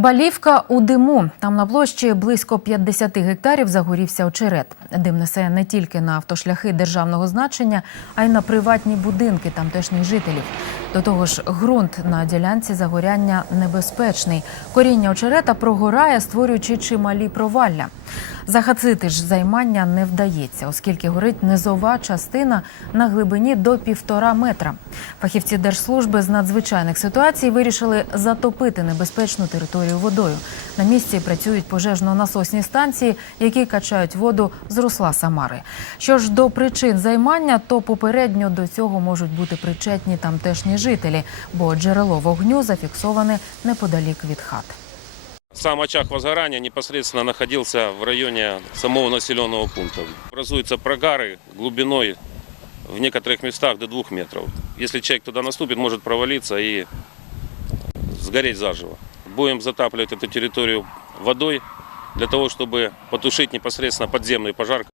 Балівка у диму. Там на площі близько 50 гектарів загорівся очерет. Дим несе не тільки на автошляхи державного значення, а й на приватні будинки тамтешніх жителів. До того ж, ґрунт на ділянці загоряння небезпечний. Коріння очерета прогорає, створюючи чималі провалля. Загасити ж займання не вдається, оскільки горить низова частина на глибині до півтора метра. Фахівці держслужби з надзвичайних ситуацій вирішили затопити небезпечну територію водою. На місці працюють пожежно-насосні станції, які качають воду з русла Самари. Що ж до причин займання, то попередньо до цього можуть бути причетні тамтешні жителі, бо джерело вогню зафіксоване неподалік від хат. Сам очаг возгорания непосредственно находился в районе самого населенного пункта. Образуются прогары глубиной в некоторых местах до двух метров. Если человек туда наступит, может провалиться и сгореть заживо. Будем затапливать эту территорию водой для того, чтобы потушить непосредственно подземный пожар,